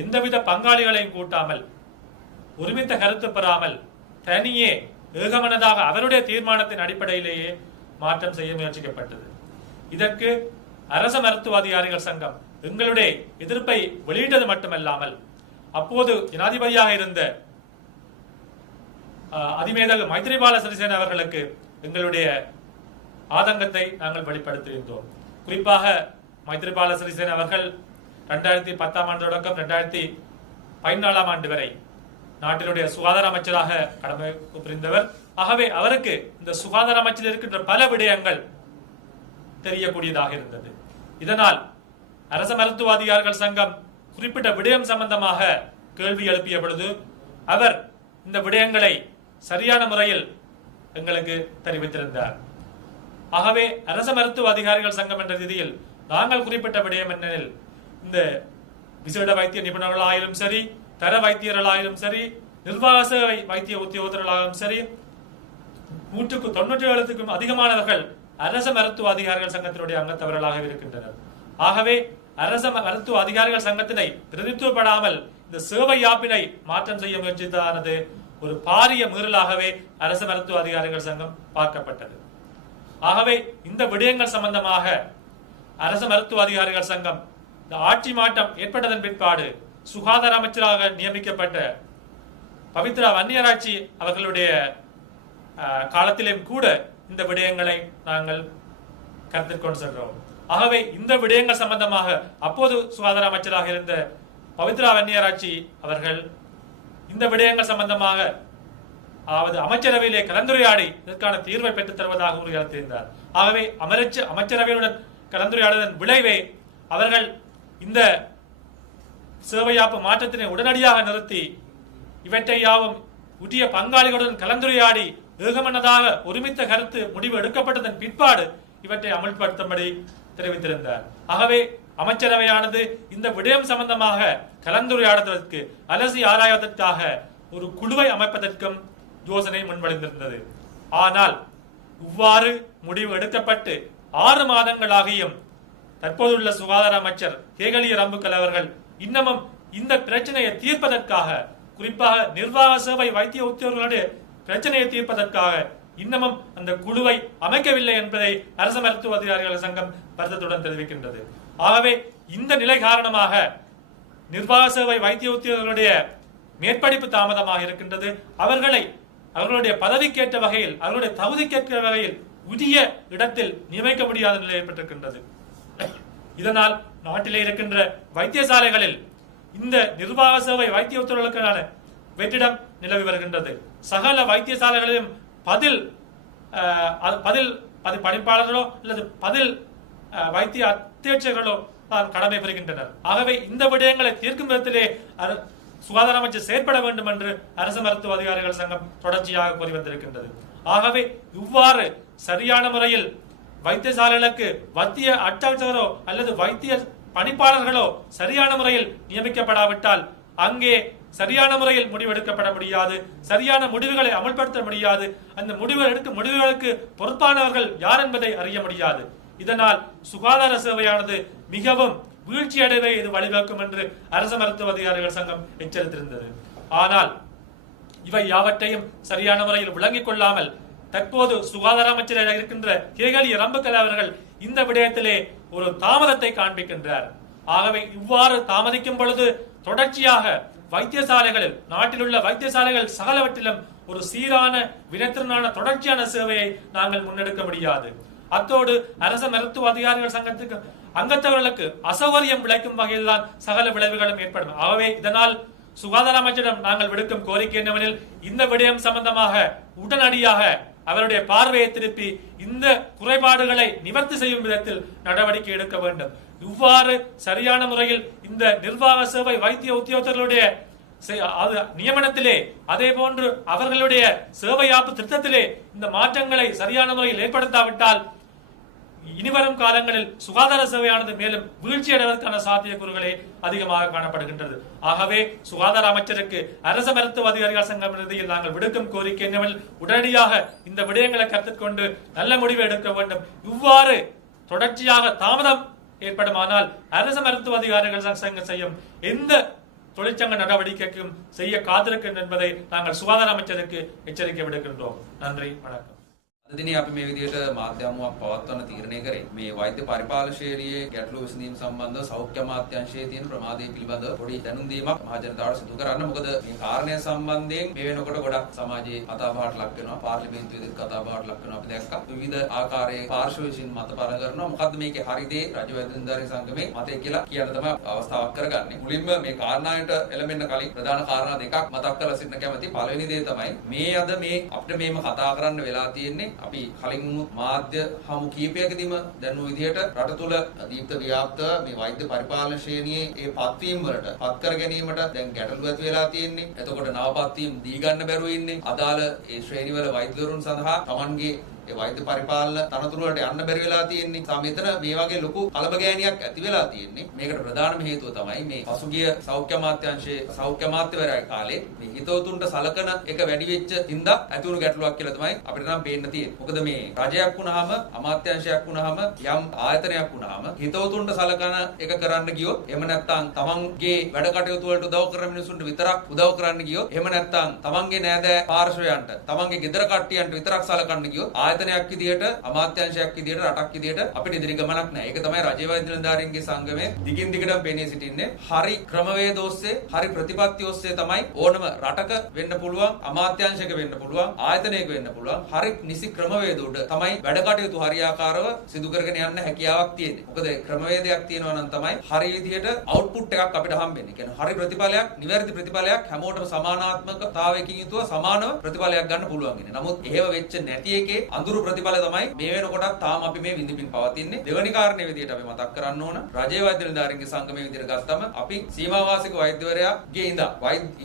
எந்தவித பங்காளிகளையும் கூட்டாமல், ஒருமித்த கருத்து பெறாமல், தனியே ஏகமனதாக அவருடைய தீர்மானத்தின் அடிப்படையிலேயே மாற்றம் செய்ய முயற்சிக்கப்பட்டது. இதற்கு அரச மருத்துவ அதிகாரிகள் சங்கம் எங்களுடைய எதிர்ப்பை வெளியிட்டது மட்டுமல்லாமல், அப்போது ஜனாதிபதியாக இருந்த அதிமேதகு மைத்ரிபால சிறிசேன அவர்களுக்கு எங்களுடைய ஆதங்கத்தை நாங்கள் வெளிப்படுத்தியிருந்தோம். குறிப்பாக மைத்ரிபால சிறிசேன அவர்கள் 2010 ஆண்டு தொடக்கம் 2014 ஆண்டு வரை நாட்டினுடைய சுகாதார அமைச்சராக கடமை புரிந்தவர். ஆகவே அவருக்கு இந்த சுகாதார அமைச்சில் இருக்கின்ற பல விடயங்கள் தெரியக்கூடியதாக இருந்தது. இதனால் அரச மருத்துவ அதிகாரிகள் சங்கம் குறிப்பிட்ட விடயம் சம்பந்தமாக கேள்வி எழுப்பிய பொழுது அவர் இந்த விடயங்களை சரியான முறையில் எங்களுக்கு தெரிவித்திருந்தார். ஆகவே அரச மருத்துவ அதிகாரிகள் சங்கம் என்ற ரீதியில் நாங்கள் குறிப்பிட்ட விடயம் என்னெனில், இந்த விசேட வைத்திய நிபுணர்களாயிலும் சரி, தர வைத்தியர்களாயிலும் சரி, நிர்வாக சேவை வைத்திய உத்தியோகத்தர்களாலும் சரி, 197க்கும் அதிகமானவர்கள் அரச மருத்துவ அதிகாரிகள் சங்கத்தினுடைய அங்கத்தவர்களாக இருக்கின்றனர். ஆகவே அரச மருத்துவ அதிகாரிகள் சங்கத்தினை பிரதித்துவப்படாமல் இந்த சேவை யாப்பினை மாற்றம் செய்ய முயற்சித்ததானது ஒரு பாரிய மீறலாகவே அரச மருத்துவ அதிகாரிகள் சங்கம் பார்க்கப்பட்டது. ஆகவே இந்த விடயங்கள் சம்பந்தமாக அரச மருத்துவ அதிகாரிகள் சங்கம் இந்த ஆட்சி மாற்றம் ஏற்பட்டதன் பிற்பாடு சுகாதார அமைச்சராக நியமிக்கப்பட்ட பவித்ரா வன்னியராட்சி அவர்களுடைய காலத்திலும் கூட இந்த விடயங்களை நாங்கள் கருத்தில் கொண்டு சென்றோம். ஆகவே இந்த விடயங்கள் சம்பந்தமாக அப்போது சுகாதார அமைச்சராக இருந்த பவித்ரா வன்னியராட்சி அவர்கள் இந்த விடயங்கள் சம்பந்தமாக அதாவது அமைச்சரவையிலே கலந்துரையாடி இதற்கான தீர்வை பெற்றுத் தருவதாக உறுதியளித்திருந்தார். ஆகவே அமைச்சரவையுடன் கலந்துரையாடுவதன் விளைவே அவர்கள் இந்த சேவையாப்பு மாற்றத்தினை உடனடியாக நிறுத்தி இவற்றை யாவும் உரிய பங்காளிகளுடன் கலந்துரையாடி ஏகமனதாக ஒருமித்த கருத்து முடிவு எடுக்கப்பட்டதன் பிற்பாடு இவற்றை அமல்படுத்தும்படி தெரிவித்திருந்தார். ஆகவே அமைச்சரவையானது இந்த விடயம் சம்பந்தமாக கலந்துரையாடுவதற்கு, அலசி ஆராய்வதற்காக ஒரு குழுவை அமைப்பதற்கும் யோசனை முன்வந்திருந்தது. ஆனால் இவ்வாறு முடிவு எடுக்கப்பட்டு 6 மாதங்களாகியும் தற்போதுள்ள சுகாதார அமைச்சர் கேகலிய ரம்புக்கல் அவர்கள் இன்னமும் இந்த பிரச்சனையை தீர்ப்பதற்காக, குறிப்பாக நிர்வாக சேவை வைத்திய உத்தியோகர்களுடைய பிரச்சனையை தீர்ப்பதற்காக இன்னமும் அந்த குழுவை அமைக்கவில்லை என்பதை அரசு மருத்துவ அதிகாரிகள் சங்கம் வருத்தத்துடன் தெரிவிக்கின்றது. ஆகவே இந்த நிலை காரணமாக நிர்வாக சேவை வைத்திய உத்தியோகர்களுடைய மேற்படிப்பு தாமதமாக இருக்கின்றது. அவர்களுடைய பதவிக்கேற்ற வகையில், அவர்களுடைய தகுதிக்கேற்ற வகையில் உரிய இடத்தில் நியமிக்க முடியாத நிலை ஏற்பட்டிருக்கின்றது. இதனால் நாட்டிலே இருக்கின்ற வைத்தியசாலைகளில் இந்த நிர்வாக சேவை வைத்திய உத்தியோகர்களுக்கான வெற்றிடம் நிலவி வருகின்றது. சகல வைத்தியசாலைகளிலும் பதில் பணிப்பாளர்களோ அல்லது பதில் வைத்திய அத்தியட்சர்களோ தான் கடமை பெறுகின்றனர். ஆகவே இந்த விடயங்களை தீர்க்கும் விதத்திலே சுகாதார அமைச்சர் செயற்பட வேண்டும் என்று அரசு மருத்துவ அதிகாரிகள் சங்கம் தொடர்ச்சியாக கூறி வந்திருக்கின்றது. ஆகவே இவ்வாறு சரியான முறையில் வைத்தியசாலைகளுக்கு வைத்திய அட்டவணரோ அல்லது வைத்திய பணிப்பாளர்களோ சரியான முறையில் நியமிக்கப்படாவிட்டால் அங்கே சரியான முறையில் முடிவெடுக்கப்பட முடியாது, சரியான முடிவுகளை அமல்படுத்த முடியாது, அந்த முடிவுகளுக்கு பொறுப்பானவர்கள் யார் என்பதை அறிய முடியாது. இதனால் சுகாதார சேவையானது மிகவும் வீழ்ச்சி அடைவை இது வழிவகுக்கும் என்று அரசு மருத்துவ அதிகாரிகள் சங்கம் எச்சரித்திருந்தது. ஆனால் இவை யாவற்றையும் சரியான முறையில் விளங்கிக் கொள்ளாமல் தற்போது சுகாதார அமைச்சராக இருக்கின்ற கேகலிய ரம்புக்கல அவர்கள் இந்த விடயத்திலே ஒரு தாமதத்தை காண்பிக்கின்றார். ஆகவே இவ்வாறு தாமதிக்கும் பொழுது தொடர்ச்சியாக வைத்தியசாலைகளில், நாட்டில் உள்ள வைத்தியசாலைகள் சகலவற்றிலும் ஒரு சீரான வினைத்திறனான தொடர்ச்சியான சேவையை நாங்கள் முன்னெடுக்க முடியாது. அத்தோடு அரசு மருத்துவ அதிகாரிகள் சங்கத்துக்கு அங்கத்தவர்களுக்கு அசௌகரியம் விளைக்கும் வகையில் தான் சகல விளைவுகளும் ஏற்படும். ஆகவே இதனால் சுகாதார அமைச்சரிடம் நாங்கள் விடுக்கும் கோரிக்கை என்னவெனில் இந்த விடயம் சம்பந்தமாக உடனடியாக அவருடைய பார்வையை திருப்பி இந்த குறைபாடுகளை நிவர்த்தி செய்யும் விதத்தில் நடவடிக்கை எடுக்க வேண்டும். இவ்வாறு சரியான முறையில் இந்த நிர்வாக சேவை வைத்திய உத்தியோகர்களுடைய நியமனத்திலே, அதே போன்று அவர்களுடைய சேவையாப்பு திட்டத்திலே இந்த மாற்றங்களை சரியான முறையில் ஏற்படுத்தாவிட்டால் இனிவரும் காலங்களில் சுகாதார சேவையானது மேலும் வீழ்ச்சி அடைவதற்கான சாத்தியக்கூறுகளே அதிகமாக காணப்படுகின்றது. ஆகவே சுகாதார அமைச்சருக்கு அரசு மருத்துவ அதிகாரிகள் சங்கம் இறுதியில் நாங்கள் விடுக்கும் கோரிக்கை என்னவெனில் உடனடியாக இந்த விடயங்களை கருத்தில் கொண்டு நல்ல முடிவு எடுக்க வேண்டும். இவ்வாறு தொடர்ச்சியாக தாமதம் ஏற்படுமானால் அரசு மருத்துவ அதிகாரிகள் சங்கம் செய்யும் எந்த தொழிற்சங்க நடவடிக்கைக்கும் செய்ய காத்திருக்கின்றோம் என்பதை நாங்கள் சுகாதார அமைச்சருக்கு எச்சரிக்கை விடுக்கின்றோம். நன்றி, வணக்கம். අද දිනේ අපි මේ විදිහට මාධ්‍යමුවක් පවත්වන්න තීරණය කරේ මේ වෛද්‍ය පරිපාලන ශෛලියේ ගැටලු විසඳීම සම්බන්ධව සෞඛ්‍ය අමාත්‍යාංශයේ තියෙන ප්‍රමාදය පිළිබඳව පොඩි දැනුම් දීමක් මහ ජනතාවට සිදු කරන්න. මොකද මේ කාරණය සම්බන්ධයෙන් මේ වෙනකොට ගොඩක් සමාජයේ කතාබහට ලක් වෙනවා, පාර්ලිමේන්තුවේදී කතාබහට ලක් වෙනවා. අපි දැක්කා විවිධ ආකාරයේ පාර්ශ්ව විසින් මත පළ කරනවා. මොකද්ද මේකේ හරි දේ රජ වෛද්‍ය නිලධාරීන් සංගමේ මතය කියලා කියන තමයි අවස්ථාවක් කරගන්නේ. මුලින්ම මේ කාරණාවට එළඹෙන්න කලින් ප්‍රධාන කාරණා දෙකක් මතක් කරලා සිටින්න කැමති. පළවෙනි දේ තමයි මේ අද මේ අපිට මේම කතා කරන්න වෙලා තියෙන්නේ අපි කලින් මාධ්‍ය හමු කීපයකදීම දැනුව විදිහට රට තුළ දීප්ත ව්‍යාප්ත මේ වෛද්‍ය පරිපාලන ශ්‍රේණියේ ඒ පත්වීම් වලට පත් කර ගැනීමට දැන් ගැටලු ඇති වෙලා තියෙන්නේ. එතකොට නව පත්වීම් දී ගන්න බැරුව ඉන්නේ. අදාළ ඒ ශ්‍රේණිවල වෛද්‍යවරුන් සඳහා Tamanගේ ඒ වෛද්‍ය පරිපාලන තනතුරු වලට යන්න බැරි වෙලා තියෙන්නේ. මෙතන මේ වගේ ලොකු කලබගෑනියක් ඇති වෙලා තියෙන්නේ. මේකට ප්‍රධානම හේතුව තමයි මේ පසුගිය සෞඛ්‍ය අමාත්‍යාංශයේ සෞඛ්‍ය අමාත්‍යවරයා කාලේ මේ හිතවතුන්ට සලකන එක වැඩි වෙච්ච හින්දා ඇති වුණු ගැටලුවක් කියලා තමයි අපිට නම් පේන්න තියෙන්නේ. මොකද මේ රජයක් වුණාම, අමාත්‍යාංශයක් වුණාම, යම් ආයතනයක් වුණාම හිතවතුන්ට සලකන එක කරන්න ගියොත්, එහෙම නැත්නම් තමන්ගේ වැඩ කටයුතු වලට උදව් කරන මිනිසුන්ට විතරක් උදව් කරන්න ගියොත්, එහෙම නැත්නම් තමන්ගේ නෑදෑ පාර්ශවයන්ට, තමන්ගේ ගෙදර කට්ටියන්ට විතරක් සලකන්න ගියොත් ආයතනයක් විදියට, අමාත්‍යාංශයක් විදියට, රටක් විදියට අපිට ඉදිරි ගමනක් නැහැ. ඒක තමයි රජයේ වෛද්‍ය නිලධාරීන්ගේ සංගමයේ දිගින් දිගටම පෙනී සිටින්නේ. හරි ක්‍රමවේද ඔස්සේ, හරි ප්‍රතිපත්ති ඔස්සේ තමයි ඕනම රටක වෙන්න පුළුවන්, අමාත්‍යාංශයක වෙන්න පුළුවන්, ආයතනයක වෙන්න පුළුවන්. හරි නිසි ක්‍රමවේද උඩ තමයි වැඩ කටයුතු හරියාකාරව සිදු කරගෙන යන්න හැකියාවක් තියෙන්නේ. මොකද ක්‍රමවේදයක් තියෙනවා නම් තමයි හරි විදියට අවුට්පුට් එකක් අපිට හම්බෙන්නේ. කියන්නේ හරි ප්‍රතිඵලයක්, නිවැරදි ප්‍රතිඵලයක් හැමෝටම සමානාත්මකතාවයකින් යුතුව සමානව ප්‍රතිඵලයක් ගන්න පුළුවන් ඉන්නේ. නමුත් එහෙම වෙච්ච නැති එකේ අඳුරු ප්‍රතිඵල තමයි මේ වෙනකොටත් තාම අපි මේ විඳින්න පවතින්නේ. දෙවැනි කාරණේ විදියට අපි මතක් කරන්න ඕන රජයේ වෛද්‍ය නිලධාරීන්ගේ සංගමයේ විදියට ගත්තම අපි සීමාවාසික වෛද්‍යවරයාගේ ඉඳන්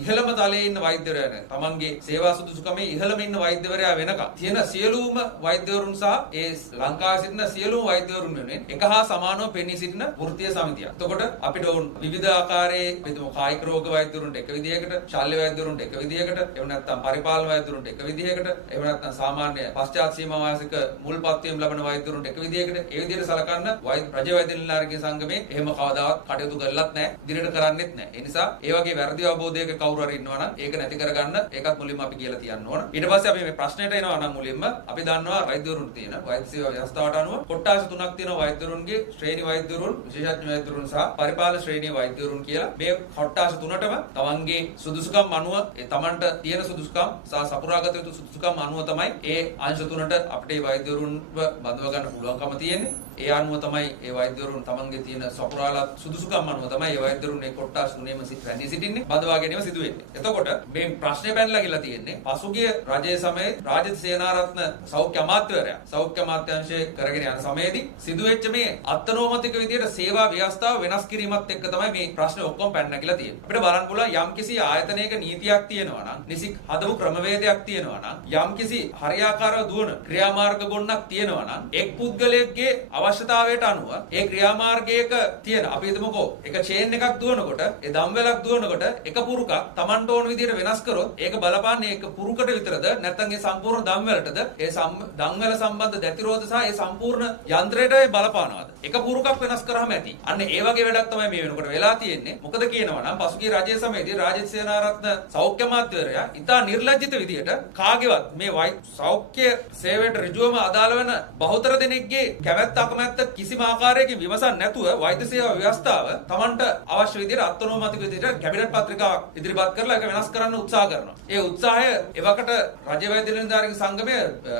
ඉහළම තලයේ ඉන්න වෛද්‍යවරයා නේ. තමන්ගේ සේවා සුදුසුකමේ ඉහළම ඉන්න වෛද්‍යවරයා වෙනකම් තියෙන සියලුම වෛද්‍යවරුන් සහ ඒ ලංකාවේ සිටින සියලුම වෛද්‍යවරුන් වෙනුවෙන් එක හා සමානව පෙනී සිටින වෘත්තීය සමිතියක්. එතකොට අපිට ඕන විවිධ ආකාරයේ කායික රෝග වෛද්‍යවරුන්ට එක විදියකට, ශල්‍ය වෛද්‍යවරුන්ට එක විදියකට, එහෙම නැත්නම් පරිපාලන වෛද්‍යවරුන්ට එක විදියකට, එහෙම නැත්නම් සාමාන්‍ය පශ්චාත් සීමා අසීමාවාසික මුල්පත්වීම් ලබන වෛද්‍යවරුන්ට එක විදියකට ඒ විදියට සලකන්න රජ වෛද්‍ය නිලධාරීන්ගේ සංගමේ එහෙම කවදාවත් කටයුතු කරලත් නැහැ. ඉදිරියට කරන්නෙත් නැහැ. ඒ නිසා ඒ වගේ වැරදි අවබෝධයක කවුරු හරි ඉන්නවා නම් ඒක නැති කරගන්න ඒකත් මුලින්ම අපි කියලා තියන්න ඕන. ඊට පස්සේ අපි මේ ප්‍රශ්නෙට එනවා නම් මුලින්ම අපි දන්නවා වෛද්‍යවරුන්ට තියෙන වෛද්‍ය සේවා ව්‍යවස්ථාවට අනුව කොට්ටාස තුනක් තියෙනවා වෛද්‍යවරුන්ගේ ශ්‍රේණි වෛද්‍යවරුන්, විශේෂඥ වෛද්‍යවරුන් සහ පරිපාලන ශ්‍රේණියේ වෛද්‍යවරුන් කියලා. මේ කොට්ටාස තුනටම තමන්ගේ සුදුසුකම් අනුව ඒ තමන්ට තියෙන සුදුසුකම් සහ සපුරාගත යුතු සුදුසුකම් අනුව තමයි ඒ අංශ තුනට අපිට වෛද්‍යවරුන්ව බඳව ගන්න පුළුවන්කම තියෙන්නේ. ඒ අනුව තමයි ඒ වෛද්‍යවරුන් තමන්ගේ තියෙන සපුරාලා සුදුසුකම් අනුව තමයි ඒ වෛද්‍යවරුන් මේ කොට්ටාස තුනේම රැඳී සිටින්නේ, බඳවා ගැනීම සිදු වෙන්නේ. එතකොට මේ ප්‍රශ්නේ පැනලා ගිලා තියෙන්නේ පසුගිය රජයේ සමයේ රාජිත සේනාරත්න සෞඛ්‍ය අමාත්‍යවරයා සෞඛ්‍ය අමාත්‍යාංශයේ කරගෙන යන සමයේදී සිදුවෙච්ච මේ අත්නෝමතික විදියට සේවා ව්‍යවස්ථාව වෙනස් කිරීමත් එක්ක තමයි මේ ප්‍රශ්නේ ඔක්කොම පැනලා ගිලා තියෙන්නේ. අපිට බලන්න පුළුවන් යම්කිසි ආයතනයක නීතියක් තියෙනවා නම්, නිසි හදපු ක්‍රමවේදයක් තියෙනවා නම්, යම්කිසි හරියාකාරව දුවන ක්‍රියාමාර්ග ගොන්නක් තියෙනවා නම්, එක් පුද්ගලයෙක්ගේ අවශ්‍යතාවයට අනුව ඒ ක්‍රියාමාර්ගයක තියෙන අපි හිතමුකෝ එක චේන් එකක් දුවනකොට ඒ දම්වැලක් දුවනකොට එක පුරුකක් Tamanට ඕන විදිහට වෙනස් කරොත් ඒක බලපාන්නේ ඒක පුරුකට විතරද නැත්නම් ඒ සම්පූර්ණ දම්වැලටද ඒ දම්වැල සම්බන්ධ දැතිරෝධ සහ ඒ සම්පූර්ණ යන්ත්‍රයට බලපානවාද එක පුරුකක් වෙනස් කරාම ඇති. අන්න ඒ වගේ වැඩක් තමයි මේ වෙනකොට වෙලා තියෙන්නේ. මොකද කියනවා නම් පසුගිය රජයේ සමයේදී රාජිත සේනාරත්න සෞඛ්‍ය අමාත්‍යවරයා ඉතා නිර්ලජ්ජිත විදිහට කාගේවත් මේ සෞඛ්‍ය සේවයට ඍජුවම අදාළ වෙන බහුතර දෙනෙක්ගේ කැමැත්ත අකමැත්ත කිසිම ආකාරයකින් විමසන්නේ නැතුව වෛද්‍ය සේවා ව්‍යවස්ථාව Tamanට අවශ්‍ය විදිහට අත්නෝමතික විදිහට කැබිනට් පත්‍රිකාවක් ඉදිරිපත් කරලා ඒක වෙනස් කරන්න උත්සාහ කරනවා. ඒ උත්සාහය එවකට රජ වෛද්‍ය නිලධාරීන් සංගමය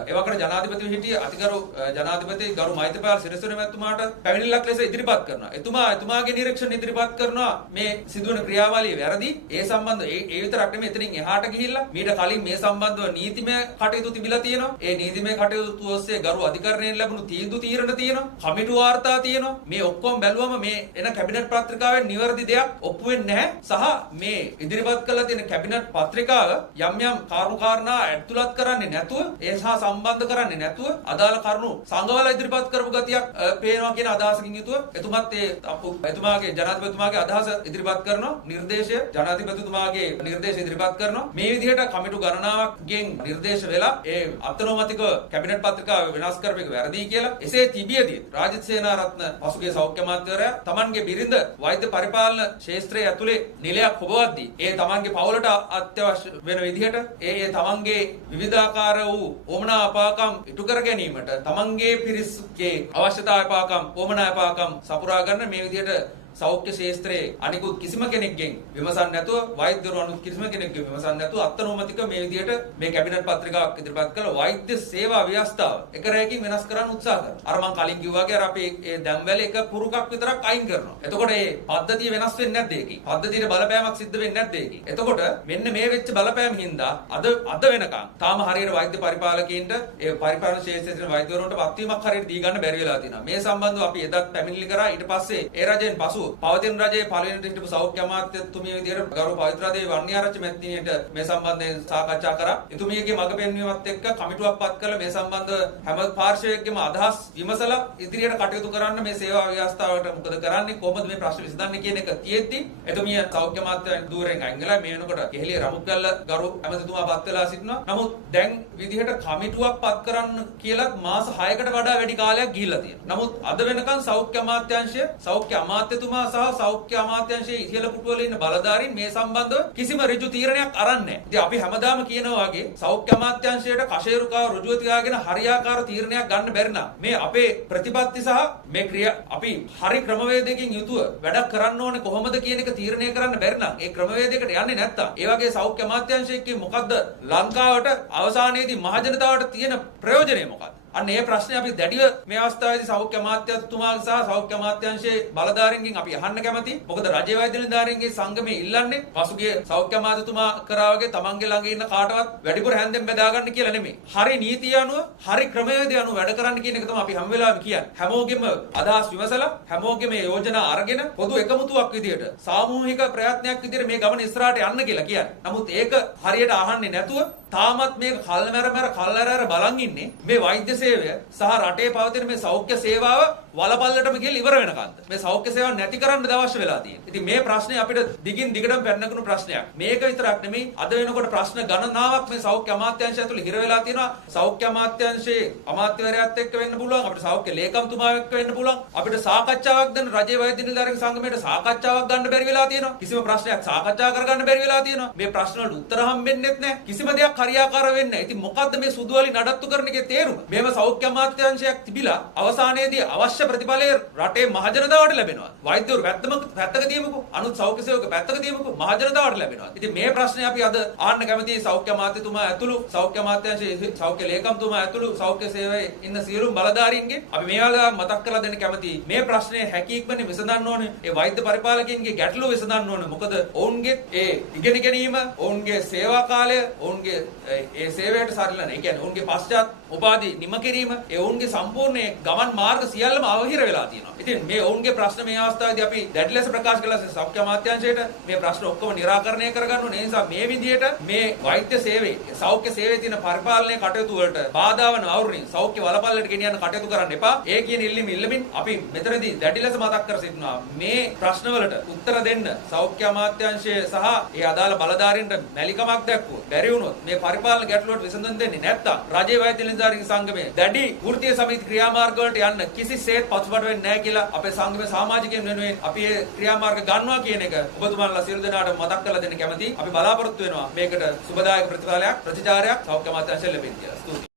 එවකට ජනාධිපතිව හිටිය අතිගරු ජනාධිපති ගරු මෛත්‍රීපාල සිරිසේන මැතිතුමාට පැමිණිල්ලක් ලෙස ඉදිරිපත් කරනවා. එතුමාගේ නිරීක්ෂණ ඉදිරිපත් කරනවා මේ සිදුවන ක්‍රියාවලිය වැරදි. ඒ සම්බන්ධ ඒ විතරක් නෙමෙයි එතනින් එහාට ගිහිල්ලා මීට කලින් මේ සම්බන්ධව නීතිමය කටයුතු තිබිලා තියෙනවා. ඒ නීතිමය කටයුතු ඔස්සේ ගරු අධිකරණයෙන් ලැබුණු තීන්දුව තියෙනවා. කමිටු වාර්තා තියෙනවා. මේ ඔක්කොම බැලුවම මේ එන කැබිනට් පත්‍රිකාවේ නිවැරදි දෙයක් ඔප්පු වෙන්නේ නැහැ. සහ මේ ඉදිරිපත් කළ තියෙන කැබිනට් පත්‍රිකාව යම් යම් කරුණු කාරණා ඇතුළත් කරන්නේ නැතුව ඒ සහ සම්බන්ධ කරන්නේ නැතුව අදාළ කරුණු සංගවල ඉදිරිපත් කරපු ගතියක් පේනවා කියන අදහසකින් යුතුව එතුමත් එතුමාගේ ජනාධිපතිතුමාගේ අදහස ඉදිරිපත් කරනවා. නිර්දේශය ජනාධිපතිතුමාගේ නිර්දේශ ඉදිරිපත් කරනවා. මේ විදිහට කමිටු ගණනාවක්ගෙන් නිර්දේශ වෙලා ඒ අත්නෝමතික කැබිනට් පත්‍රිකාව වෙනස් කරපු එක වැරදි කියලා එසේ තිබියදී රාජිත සේනාරත්න පසුගිය සෞඛ්‍ය අමාත්‍යවරයා Tamanගේ බිරිඳ වෛද්‍ය පරිපාලන ශාස්ත්‍රයේ ඇතුලේ නිලයක් හොබවද්දී ඒ Tamanගේ පවුලට අත්‍යවශ්‍ය වෙන විදිහට ඒ Tamanගේ විවිධාකාර වූ ඕමනා අපාකම් ඉටු කර ගැනීමට Tamanගේ පිරිස්ගේ අවශ්‍යතා අපාකම් ඕමනා අපාකම් සපුරා ගන්න මේ විදිහට සෞඛ්‍ය ශාස්ත්‍රයේ අනිකුත් කිසිම කෙනෙක්ගෙන් විමසන්නේ නැතුව වෛද්‍යවරු අනිකුත් කිසිම කෙනෙක්ගෙන් විමසන්නේ නැතුව අත්නෝමතික මේ විදිහට මේ කැබිනට් පත්‍රිකාවක් ඉදිරිපත් කළ වෛද්‍ය සේවා ව්‍යවස්ථාව එක රැයකින් වෙනස් කරන්න උත්සාහ කරනවා. අර මම කලින් කිව්වා වගේ අර අපි ඒ දැම්වැලේ එක පුරුකක් විතරක් අයින් කරනවා. එතකොට මේ පද්ධතිය වෙනස් වෙන්නේ නැද්ද ඒකේ? පද්ධතියේ බලපෑමක් සිද්ධ වෙන්නේ නැද්ද ඒකේ? එතකොට මෙන්න මේ වෙච්ච බලපෑම හින්දා අද වෙනකන් තාම හරියට වෛද්‍ය පරිපාලකයින්ට ඒ පරිපාලන ශාස්ත්‍රයේ වෛද්‍යවරුන්ට වත්වීමක් හරියට දී ගන්න බැරි වෙලා තියෙනවා. මේ සම්බන්ධව අපි එදත් පැමිණිලි කරා. ඊට පස්සේ ඒ රජයෙන් පසු පවතින රජයේ පළවෙනිට හිටපු සෞඛ්‍ය අමාත්‍යතුමිය විදිහට ගරු පවිත්‍රාදේවි වන්නිආරච්චි මැතිණියට මේ සම්බන්ධයෙන් සාකච්ඡා කරා. එතුමියගේ මඟ පෙන්වීමත් එක්ක කමිටුවක් පත් කළ මේ සම්බන්ධව හැම පාර්ශවයකම අදහස් විමසලා ඉදිරියට කටයුතු කරන්න මේ සේවා ව්‍යවස්ථාවට මොකද කරන්නේ කොහොමද මේ ප්‍රශ්න විසඳන්නේ කියන එක තියෙද්දි එතුමිය සෞඛ්‍ය අමාත්‍යයන් ධූරයෙන් අයින් වෙලා මේ වෙනකොට කෙහෙලිය රමුගල්ල ගරු ඇමතිතුමා පත් වෙලා සිටිනවා. නමුත් දැන් විදිහට කමිටුවක් පත් කරන්න කියලාත් මාස 6කට වඩා වැඩි කාලයක් ගිහිල්ලා තියෙනවා. නමුත් අද වෙනකන් සෞඛ්‍ය අමාත්‍යාංශය සෞඛ්‍ය අමාත්‍යතුමා සහ සෞඛ්‍ය අමාත්‍යාංශයේ ඉහළ පුටුවල ඉන්න බලධාරීන් මේ සම්බන්ධව කිසිම ඍජු තීරණයක් අරන් නැහැ. ඉතින් අපි හැමදාම කියනවා වගේ සෞඛ්‍ය අමාත්‍යාංශයට කෂේරුකාව ඍජුව තියාගෙන හරියාකාර තීරණයක් ගන්න බැරි නම් මේ අපේ ප්‍රතිපත්ති සහ මේ ක්‍රියා අපි හරි ක්‍රමවේදයකින් යුතුව වැඩක් කරන්න ඕනේ කොහොමද කියන එක තීරණය කරන්න බැරි නම් ඒ ක්‍රමවේදයකට යන්නේ නැත්තම් ඒ වගේ සෞඛ්‍ය අමාත්‍යාංශයේ මොකද්ද ලංකාවට අවසානයේදී මහජනතාවට තියෙන ප්‍රයෝජනය මොකක්ද? අන්න ඒ ප්‍රශ්නේ අපි දැඩිව මේ අවස්ථාවේදී සෞඛ්‍ය අමාත්‍යතුමාගේ සහ සෞඛ්‍ය අමාත්‍යාංශයේ බලධාරීන්ගෙන් අපි අහන්න කැමතියි. මොකද රජයේ වෛද්‍ය නිලධාරීන්ගේ සංගමයේ ඉල්ලන්නේ පසුගිය සෞඛ්‍ය අමාත්‍යතුමා කරා වගේ තමන්ගේ ළඟ ඉන්න කාටවත් වැඩිපුර හැන්දෙන් බෙදා ගන්න කියලා නෙමෙයි. හරි නීතිය අනුව, හරි ක්‍රමවේදය අනුව වැඩ කරන්න කියන එක තමයි අපි හැම වෙලාවෙම කියන්නේ. හැමෝගෙම අදහස් විමසලා, හැමෝගෙම යෝජනා අරගෙන පොදු එකමුතුවක් විදියට සාමූහික ප්‍රයත්නයක් විදියට මේ ගමන ඉස්සරහට යන්න කියලා කියන්නේ. නමුත් ඒක හරියට අහන්නේ නැතුව තාමත් මේක කල්මැර බලන් ඉන්නේ මේ වෛද්‍ය සේවය සහ රටේ පවතින මේ සෞඛ්‍ය සේවාව වලපල්ලටම ගිහලා ඉවර වෙනකන්ද මේ සෞඛ්‍ය සේවා නැති කරන්න අවශ්‍ය වෙලා තියෙන්නේ. ඉතින් මේ ප්‍රශ්නේ අපිට දිගින් දිගටම පැනනගුණු ප්‍රශ්නයක්. මේක විතරක් නෙමෙයි අද වෙනකොට ප්‍රශ්න ගණනාවක් මේ සෞඛ්‍ය අමාත්‍යාංශය ඇතුළේ හිර වෙලා තියෙනවා. සෞඛ්‍ය අමාත්‍යාංශයේ අමාත්‍යවරයාත් එක්ක වෙන්න පුළුවන්, අපිට සෞඛ්‍ය ලේකම්තුමා එක්ක වෙන්න පුළුවන්, අපිට සාකච්ඡාවක් දෙන්න රජයේ වෛද්‍ය නිලධාරීන් සංගමයට සාකච්ඡාවක් ගන්න බැරි වෙලා තියෙනවා. කිසිම ප්‍රශ්නයක් සාකච්ඡා කරගන්න බැරි වෙලා තියෙනවා. මේ ප්‍රශ්න වලට උත්තර හම්බෙන්නෙත් නැහැ. කිසිම දෙයක් හරියාකාර වෙන්නේ නැහැ. ඉතින් මොකද්ද මේ සුදුවලි නඩත්තු කරන එකේ තේරුම? මේව සෞඛ්‍ය අමාත්‍යාංශයක් තිබිලා අවසානයේදී අවශ්‍ය ප්‍රතිඵලය රටේ මහජනතාවට ලැබෙනවා. වෛද්‍යවරු පැත්තක තියමුකෝ. අනුත් සෞඛ්‍ය සේවක පැත්තක තියමුකෝ. මහජනතාවට ලැබෙනවා. ඉතින් මේ ප්‍රශ්නේ අපි අද ආන්න කැමතියි සෞඛ්‍ය අමාත්‍යතුමා ඇතුළු සෞඛ්‍ය අමාත්‍යාංශයේ සෞඛ්‍ය ලේකම්තුමා ඇතුළු සෞඛ්‍ය සේවයේ ඉන්න සියලුම බලධාරීන්ගේ අපි මේ වෙලාව මතක් කරලා දෙන්න කැමතියි. මේ ප්‍රශ්නේ හැකියික්මනේ විසඳන්න ඕනේ. ඒ වෛද්‍ය පරිපාලකයන්ගේ ගැටලුව විසඳන්න ඕනේ. මොකද ඔවුන්ගේ ඒ ඉගෙන ගැනීම, ඔවුන්ගේ සේවා කාලය, ඔවුන්ගේ ඒ සේවයට සරිලන, ඒ කියන්නේ ඔවුන්ගේ පශ්චාත් උපාධි නිම කිරීම, ඒ ඔවුන්ගේ සම්පූර්ණ ගමන් මාර්ග සියල්ලම අවහිර වෙලා තියෙනවා. ඉතින් මේ ඔවුන්ගේ ප්‍රශ්න මේ අවස්ථාවේදී අපි දැඩි ලෙස ප්‍රකාශ කළා සෞඛ්‍ය අමාත්‍යාංශයට මේ ප්‍රශ්න ඔක්කොම निराකරණය කරගන්න ඕනේ. ඒ නිසා මේ විදිහට මේ වෛද්‍ය සේවයේ සෞඛ්‍ය සේවයේ තියෙන පරිපාලනයේ කටයුතු වලට බාධා වන අවුරුනින් සෞඛ්‍ය වලපල්ලට ගෙනියන්න කටයුතු කරන්න එපා. ඒ කියන ඉල්ලමින් අපි මෙතනදී දැඩි ලෙස මතක් කර සිටිනවා. මේ ප්‍රශ්න වලට උත්තර දෙන්න සෞඛ්‍ය අමාත්‍යාංශය සහ ඒ අදාළ බලධාරීන්ට මැලිකමක් දැක්වුවොත් බැරි වුණොත් මේ පරිපාලන ගැටලුවට විසඳුම් දෙන්නේ නැත්තම් රජයේ වෛද්‍ය නිලධාරීන් සංගමයේ දැඩි වෘත්තීය සමිති ක්‍රියාමාර්ග වලට යන්න කිසිසේත් පසුබට වෙන්නේ නැහැ කියලා අපේ සංගමයේ සමාජිකයන් වෙනුවෙන් අපි මේ ක්‍රියාමාර්ග ගන්නවා කියන එක ඔබතුමාලා සියලු දෙනාට මතක් කරලා දෙන්න කැමතියි. අපි බලාපොරොත්තු වෙනවා මේකට සුබදායක ප්‍රතිඵලයක් ප්‍රතිචාරයක් සෞඛ්‍ය අමාත්‍යාංශයෙන් ලැබෙන්න කියලා. ස්තුතියි.